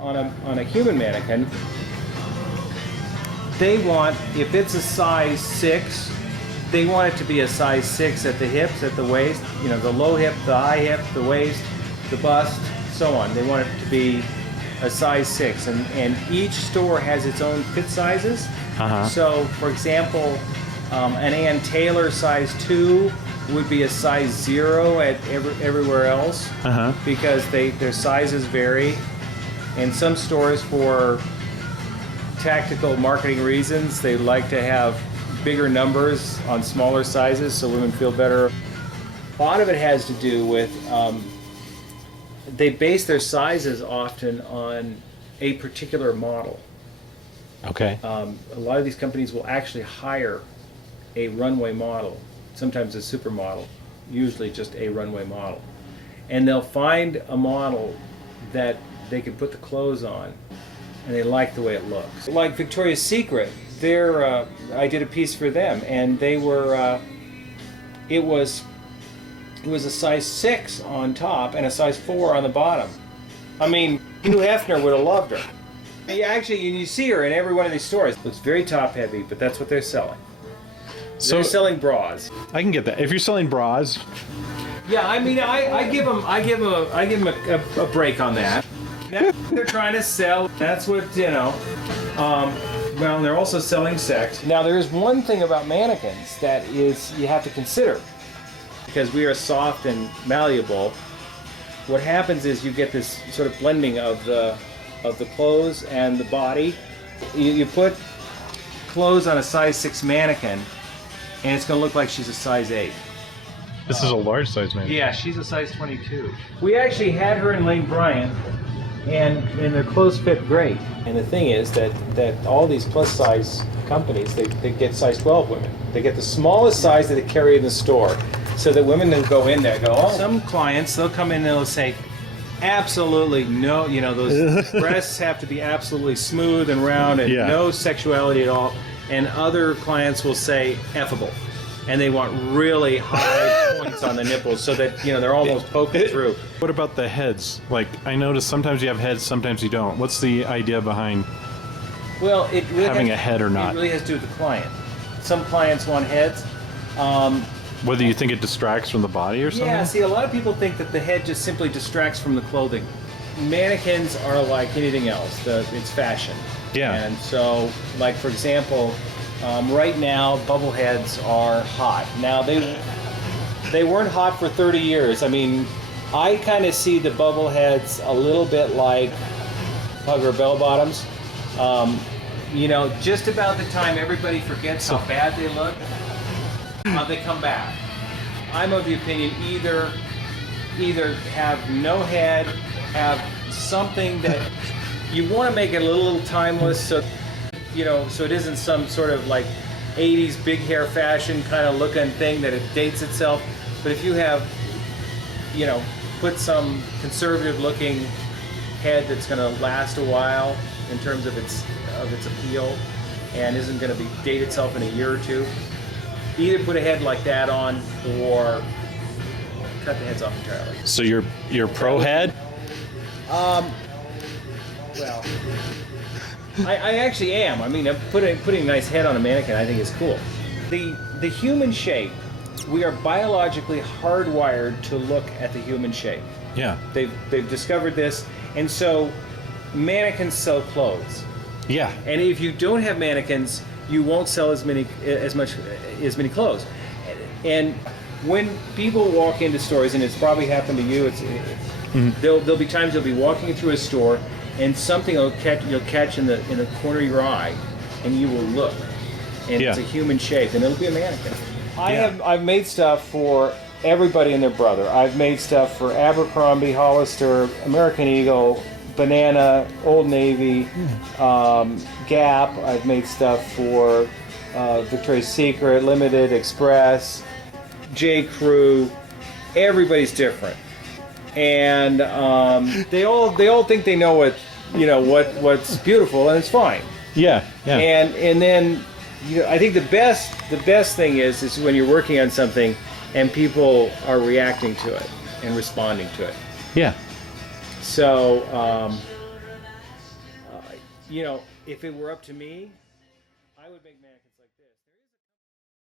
On a human mannequin, they want, if it's a size 6, they want it to be a size 6 at the hips, at the waist, you know, the low hip, the high hip, the waist, the bust, so on. They want it to be a size 6, and each store has its own fit sizes. So, for example, an Ann Taylor size 2 would be a size 0 at everywhere else because their sizes vary. And some stores, for tactical marketing reasons, they like to have bigger numbers on smaller sizes so women feel better. A lot of it has to do with they base their sizes often on a particular model. Okay. A lot of these companies will actually hire a runway model, sometimes a supermodel, usually just a runway model. And they'll find a model that they can put the clothes on and they like the way it looks. Like Victoria's Secret, I did a piece for them, and they were, it was a size 6 on top and a size 4 on the bottom. I mean, Hugh Hefner would have loved her. You see her in every one of these stores. It looks very top heavy, but that's what they're selling. So they're selling bras. I can get that. If you're selling bras. Yeah, I mean, I give them a break on that. They're trying to sell. That's what, you know. Well, they're also selling sex. Now, there is one thing about mannequins that is you have to consider, because we are soft and malleable. What happens is you get this sort of blending of the clothes and the body. You put clothes on a size 6 mannequin, and it's going to look like she's a size 8. This is a large size mannequin. Yeah, she's a size 22. We actually had her in Lane Bryant, and their clothes fit great. And the thing is that all these plus size companies, they get size 12 women. They get the smallest size that they carry in the store, so that women who go in there go, oh. Some clients, they'll come in and they'll say, absolutely no, you know, those breasts have to be absolutely smooth and round and no sexuality at all. And other clients will say effable, and they want really high points on the nipples so that, you know, they're almost poking through. What about the heads? Like, I notice sometimes you have heads, sometimes you don't. What's the idea behind it really having a head or not? It really has to do with the client. Some clients want heads. Whether you think it distracts from the body or something? Yeah, see, a lot of people think that the head just simply distracts from the clothing. Mannequins are like anything else. It's fashion. Yeah. And so, like, for example, right now, bubble heads are hot. Now, they weren't hot for 30 years. I mean, I kind of see the bubble heads a little bit like hugger bell bottoms. You know, just about the time everybody forgets how bad they look, they come back. I'm of the opinion either have no head, have something that you want to make it a little timeless, so you know, so it isn't some sort of like 80s big hair fashion kind of looking thing that it dates itself. But if you have, you know, put some conservative looking head that's going to last a while in terms of its appeal and isn't going to date itself in a year or two, either put a head like that on or cut the heads off entirely. So you're pro head? Well, I actually am. I mean, putting a nice head on a mannequin I think is cool. The human shape, we are biologically hardwired to look at the human shape. Yeah. They've discovered this, and so mannequins sell clothes. Yeah. And if you don't have mannequins, you won't sell as many clothes. And when people walk into stores, and it's probably happened to you, there'll be times you'll be walking through a store, and something you'll catch in the corner of your eye, and you will look, and it's a human shape, and it'll be a mannequin. I've made stuff for everybody and their brother. I've made stuff for Abercrombie, Hollister, American Eagle, Banana, Old Navy, Gap. I've made stuff for Victoria's Secret, Limited, Express, J. Crew. Everybody's different, and they all think they know what's beautiful, and it's fine. Yeah. And then I think the best thing is when you're working on something and people are reacting to it and responding to it. Yeah. So you know, if it were up to me, I would make mannequins like this. There is